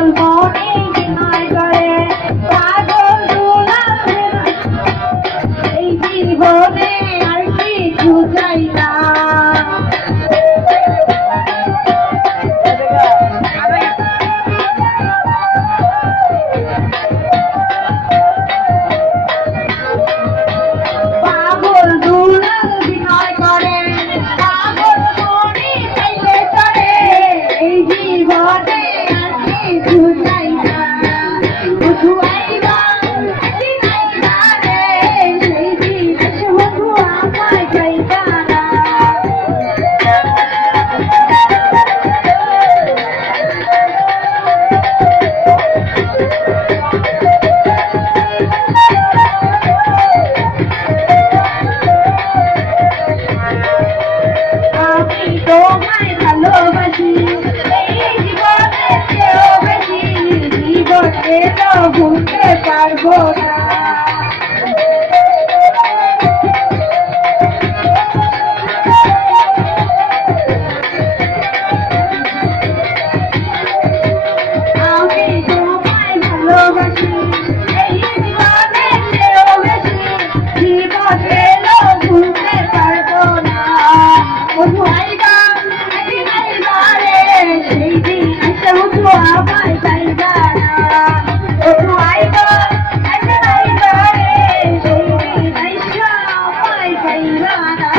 கொள்வோம் night. ए तो भूते पर घोरा కైలానా